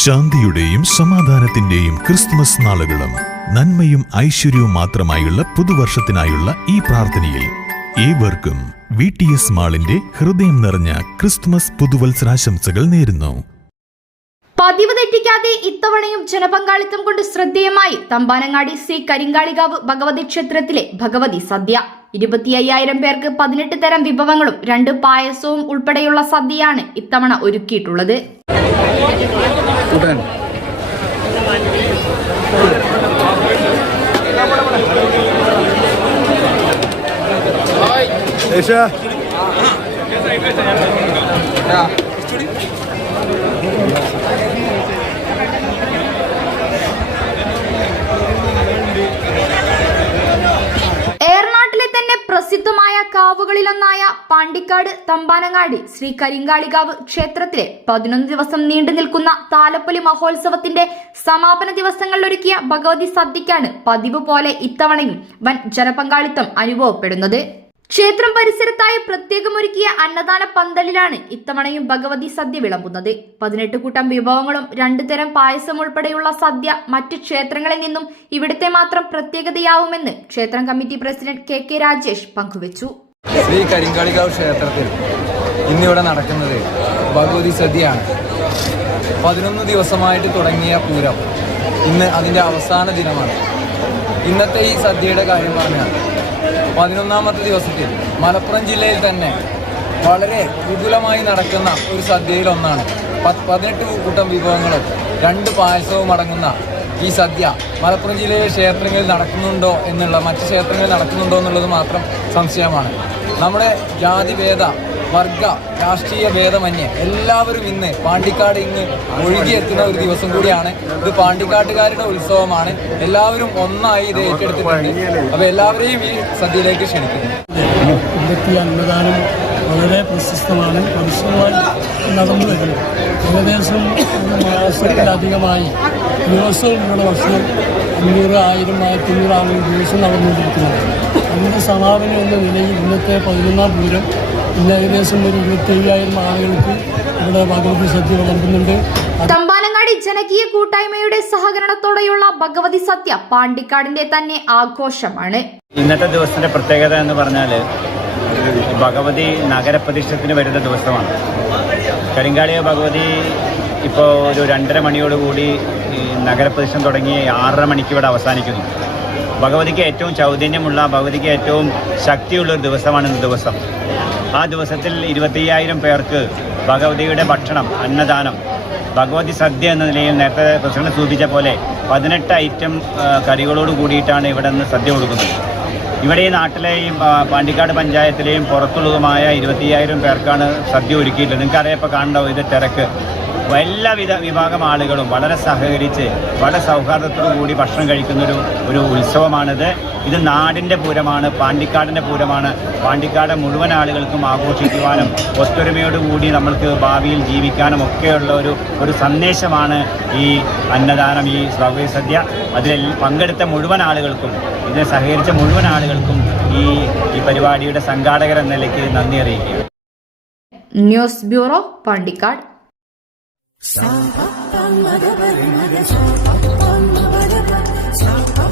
ശാന്തിയുടെയും സമാധാനത്തിന്റെയും ക്രിസ്തുമസ് നാളുകളും നന്മയും ഐശ്വര്യവും മാത്രമായുള്ള പുതുവർഷത്തിനായുള്ള ഈ പ്രാർത്ഥനയിൽ ഏവർക്കും വി ടി എസ് മാളിന്റെ ഹൃദയം നിറഞ്ഞ ക്രിസ്തുമസ് പുതുവത്സരാശംസകൾ നേരുന്നു. പതിവ് തെറ്റിക്കാതെ ഇത്തവണയും ജനപങ്കാളിത്തം കൊണ്ട് ശ്രദ്ധേയമായി തമ്പാനങ്ങാടി ശ്രീ കരിങ്കാളികാവ് ഭഗവതി ക്ഷേത്രത്തിലെ ഭഗവതി സദ്യ. ഇരുപത്തി അയ്യായിരം പേർക്ക് പതിനെട്ട് തരം വിഭവങ്ങളും രണ്ട് പായസവും ഉൾപ്പെടെയുള്ള സദ്യയാണ് ഇത്തവണ ഒരുക്കിയിട്ടുള്ളത്. చూడండి ఏషా చూడి കാവുകളിലൊന്നായ പാണ്ടിക്കാട് തമ്പാനങ്ങാടി ശ്രീ കരിങ്കാളികാവ് ക്ഷേത്രത്തിലെ പതിനൊന്ന് ദിവസം നീണ്ടു നിൽക്കുന്ന താലപ്പൊലി മഹോത്സവത്തിന്റെ സമാപന ദിവസങ്ങളിൽ ഒരുക്കിയ ഭഗവതി സദ്യക്കാണ് പതിവ് പോലെ ഇത്തവണയും വൻ ജനപങ്കാളിത്തം അനുഭവപ്പെടുന്നത്. ക്ഷേത്രം പരിസരത്തായി പ്രത്യേകമൊരുക്കിയ അന്നദാന പന്തലിലാണ് ഇത്തവണയും ഭഗവതി സദ്യ വിളമ്പുന്നത്. പതിനെട്ട് കൂട്ടം വിഭവങ്ങളും രണ്ടു തരം പായസം ഉൾപ്പെടെയുള്ള സദ്യ മറ്റു ക്ഷേത്രങ്ങളിൽ നിന്നും ഇവിടുത്തെ മാത്രം പ്രത്യേകതയാവുമെന്ന് ക്ഷേത്രം committee president K K Rajesh പങ്കുവച്ചു. ശ്രീ കരിങ്കാളികാവ് ക്ഷേത്രത്തിൽ ഇന്നിവിടെ നടക്കുന്നത് ഭഗവതി സദ്യയാണ്. പതിനൊന്ന് ദിവസമായിട്ട് തുടങ്ങിയ പൂരം. ഇന്ന് അതിന്റെ അവസാന ദിനമാണ്. ഇന്നത്തെ ഈ സദ്യയുടെ കാര്യം പറഞ്ഞാൽ പതിനൊന്നാമത്തെ ദിവസത്തിൽ മലപ്പുറം ജില്ലയിൽ തന്നെ വളരെ വിപുലമായി നടക്കുന്ന ഒരു സദ്യയിലൊന്നാണ് പതിനെട്ട് കൂട്ടം വിഭവങ്ങളും രണ്ട് പായസവും അടങ്ങുന്ന ഈ സദ്യ മലപ്പുറം ജില്ലയിലെ ക്ഷേത്രങ്ങളിൽ നടക്കുന്നുണ്ടോ എന്നുള്ള മറ്റ് ക്ഷേത്രങ്ങളിൽ നടക്കുന്നുണ്ടോ എന്നുള്ളത് മാത്രം സംശയമാണ്. നമ്മുടെ ജാതിഭേദ വർഗ രാഷ്ട്രീയ ഭേദമന്യേ എല്ലാവരും ഇന്ന് പാണ്ടിക്കാട് ഇന്ന് ഒഴുകിയെത്തുന്ന ഒരു ദിവസം കൂടിയാണ്. ഇത് പാണ്ടിക്കാട്ടുകാരുടെ ഉത്സവമാണ്. എല്ലാവരും ഒന്നായി ഇത് ഏറ്റെടുത്തിട്ടുണ്ട്. അപ്പൊ എല്ലാവരെയും ഈ സദ്യയിലേക്ക് ക്ഷണിക്കുന്നു. വളരെ പ്രശസ്തമാണ്. പരിശ്രമമായി നടന്നു വരുന്നത് ഏകദേശം ഒരു മാസത്തിലധികമായി ദിവസവും ഇവിടെ ഭക്ഷണം അഞ്ഞൂറ് ആയിരം ആയിരത്തി അഞ്ഞൂറ് ആളുകൾ ദിവസം നടന്നുകൊണ്ടിരിക്കുന്നത്. അതിന്റെ സമാപനം എന്ന നിലയിൽ ഇന്നത്തെ പതിനൊന്നാം പൂരം ഇന്ന് ഏകദേശം ഒരു ഇരുപത്തി അയ്യായിരം ആളുകൾക്ക് ഇവിടെ ഭഗവതി സദ്യ വിളമ്പുന്നുണ്ട് തമ്പാനങ്ങാടി ജനകീയ കൂട്ടായ്മയുടെ സഹകരണത്തോടെയുള്ള ഭഗവതി സത്യ പാണ്ടിക്കാടിന്റെ തന്നെ ആഘോഷമാണ്. ഇന്നത്തെ ദിവസത്തിന്റെ പ്രത്യേകത എന്ന് പറഞ്ഞാൽ ഭഗവതി നഗരപ്രതിഷ്ഠത്തിന് വരുന്ന ദിവസമാണ്. കരിങ്കാളിയ ഭഗവതി ഇപ്പോൾ ഒരു രണ്ടര മണിയോടുകൂടി ഈ നഗരപ്രതിഷ്ഠം തുടങ്ങി ആറര മണിക്ക് ഇവിടെ അവസാനിക്കുന്നു. ഭഗവതിക്ക് ഏറ്റവും ചൗതന്യമുള്ള ഭഗവതിക്ക് ഏറ്റവും ശക്തിയുള്ള ഒരു ദിവസമാണ് ഇന്ന് ദിവസം. ആ ദിവസത്തിൽ ഇരുപത്തയ്യായിരം പേർക്ക് ഭഗവതിയുടെ ഭക്ഷണം അന്നദാനം ഭഗവതി സദ്യ എന്ന നിലയിൽ നേരത്തെ പ്രസിഡന്റ് സൂചിപ്പിച്ച പോലെ പതിനെട്ട് ഐറ്റം കറികളോട് കൂടിയിട്ടാണ് ഇവിടെ നിന്ന് സദ്യ കൊടുക്കുന്നത്. ഇവിടെ ഈ നാട്ടിലെയും പാണ്ടിക്കാട് പഞ്ചായത്തിലെയും പുറത്തുള്ളതുമായ ഇരുപത്തിയ്യായിരം പേർക്കാണ് സദ്യ ഒരുക്കിയിട്ടുള്ളത്. നിങ്ങൾക്കറിയാം ഇപ്പോൾ കാണണ്ടാവും ഇത് തിരക്ക്. എല്ലാവിധ വിഭാഗം ആളുകളും വളരെ സഹകരിച്ച് വളരെ സൗഹാർദ്ദത്തോടു കൂടി ഭക്ഷണം കഴിക്കുന്നൊരു ഒരു ഉത്സവമാണിത്. ഇത് നാടിന്റെ പൂരമാണ് പാണ്ടിക്കാടിന്റെ പൂരമാണ്. പാണ്ടിക്കാട് മുഴുവൻ ആളുകൾക്കും ആഘോഷിക്കുവാനും ഒത്തൊരുമയോടുകൂടി നമ്മൾക്ക് ഭാവിയിൽ ജീവിക്കാനും ഒക്കെയുള്ള ഒരു ഒരു സന്ദേശമാണ് ഈ അന്നദാനം ഈ ഭഗവതി സദ്യ. അതിൽ പങ്കെടുത്ത മുഴുവൻ ആളുകൾക്കും ഇതിനെ സഹകരിച്ച മുഴുവൻ ആളുകൾക്കും ഈ ഈ പരിപാടിയുടെ സംഘാടകർ എന്ന നിലയ്ക്ക് നന്ദി അറിയിക്കുക news bureau Pandikkad. Sa pa pa ma ga ba re ma ga sa pa pa ma ba ga ba sa pa